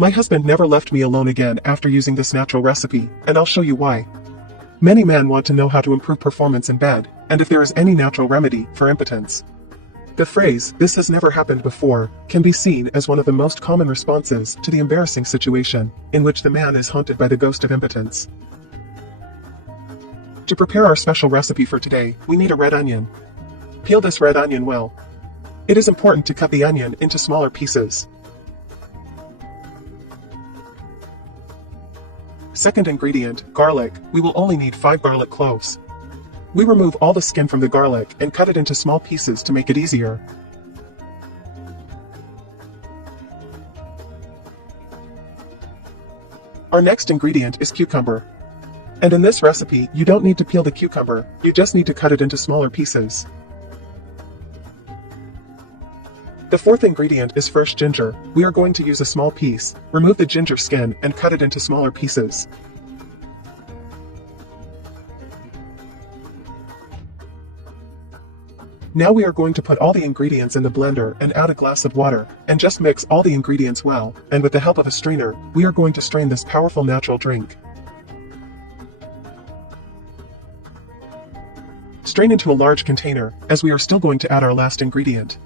My husband never left me alone again after using this natural recipe, and I'll show you why. Many men want to know how to improve performance in bed, and if there is any natural remedy for impotence. The phrase, "this has never happened before," can be seen as one of the most common responses to the embarrassing situation in which the man is haunted by the ghost of impotence. To prepare our special recipe for today, we need a red onion. Peel this red onion well. It is important to cut the onion into smaller pieces. Second ingredient, garlic. We will only need 5 garlic cloves. We remove all the skin from the garlic and cut it into small pieces to make it easier. Our next ingredient is cucumber. And in this recipe, you don't need to peel the cucumber, you just need to cut it into smaller pieces. The fourth ingredient is fresh ginger. We are going to use a small piece, remove the ginger skin, and cut it into smaller pieces. Now we are going to put all the ingredients in the blender and add a glass of water, and just mix all the ingredients well, and with the help of a strainer, we are going to strain this powerful natural drink. Strain into a large container, as we are still going to add our last ingredient.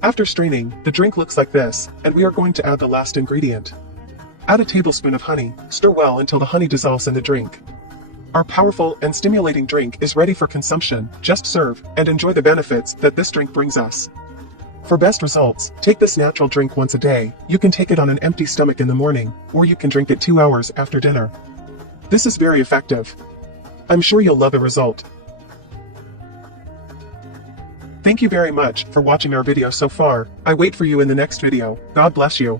After straining, the drink looks like this, and we are going to add the last ingredient. Add a tablespoon of honey, stir well until the honey dissolves in the drink. Our powerful and stimulating drink is ready for consumption. Just serve, and enjoy the benefits that this drink brings us. For best results, take this natural drink once a day. You can take it on an empty stomach in the morning, or you can drink it 2 hours after dinner. This is very effective. I'm sure you'll love the result. Thank you very much for watching our video so far. I wait for you in the next video. God bless you.